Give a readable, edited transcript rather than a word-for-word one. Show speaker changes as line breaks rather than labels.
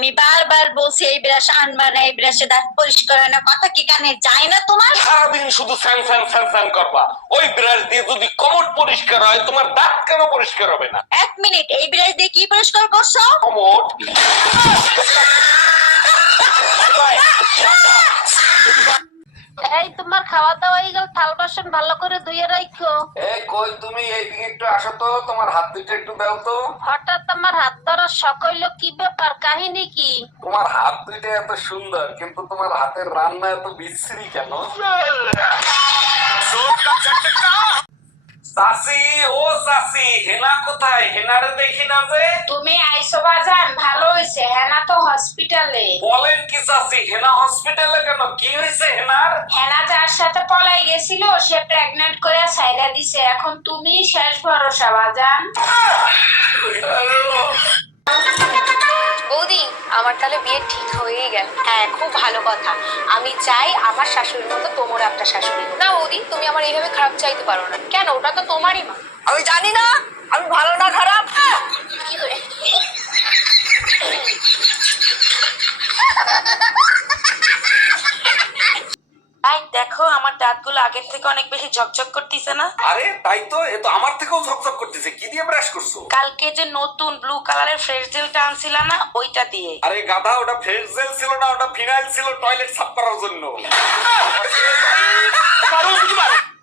আমি বারবার বলছি এই ব্রাশ আনবা না, এই ব্রাশে দাঁত পরিষ্কার হয় না, কথা কি কানে যায় না তোমার?
সারাদিন শুধু ফ্যান ফ্যান ফ্যান ফ্যান করবা। ওই ব্রাশ দিয়ে যদি কমোড পরিষ্কার হয়, তোমার দাঁত কেন পরিষ্কার হবে না?
এক মিনিট, এই ব্রাশ দিয়ে কি পরিষ্কার করছো?
কমোড।
এই তোমার খাওয়া দাওয়া হয়ে গেল, থাল বাসন ভালো করে ধুয়ে রাখো।
এই কই তুমি, এইদিকে একটু আসো তো, তোমার হাত দুটো একটু দাও তো।
হঠাৎ আমার হাত ধরা শখ হইলো, কি ব্যাপার, কাহিনী কি?
তোমার হাত দুইটা এত সুন্দর, কিন্তু তোমার হাতের রান্না এত বিশ্রী কেন? চাচি, ও চাচি, হেনা কোথায়? হেনারে দেখি না যে।
তুমি আইসো বাজান, ভালো হয়েছে। হেনা তো হসপিটালে।
বলেন কি চাচি, হেনা হসপিটালে কেন? কি হয়েছে হেনার?
হেনা যার সাথে পলাই গেছিল, সে প্রেগনেন্ট করে ছাইড়া দিছে। এখন তুমি শেষ ভরসা বাজান।
বৌদি, আমার তাহলে বিয়ে ঠিক হয়েই গেল। হ্যাঁ, খুব ভালো কথা। আমি চাই আমার শাশুড়ির মতো তোমার একটা শাশুড়ি হোক। না বৌদি, তুমি আমার এইভাবে খারাপ চাইতে পারো না। কেন? ওটা তো তোমারই মা।
আমি জানি না আমি ভালো না খারাপ।
কি করে?
এই দেখো, আমার দাঁতগুলো আগের থেকে অনেক বেশি ঝকঝক করতেছে না?
আরে তাই তো, এ তো আমার থেকেও ঝকঝক করতেছে। কি দিয়ে ব্রাশ করছো?
কালকে যে নতুন ব্লু কালারের ফ্রেশ জেলটা আনছিলা না, ওইটা দিয়ে।
আরে গাধা, ওটা ফ্রেশ জেল ছিল না, ওটা ফিনাইল ছিল টয়লেট সাফ করার জন্য।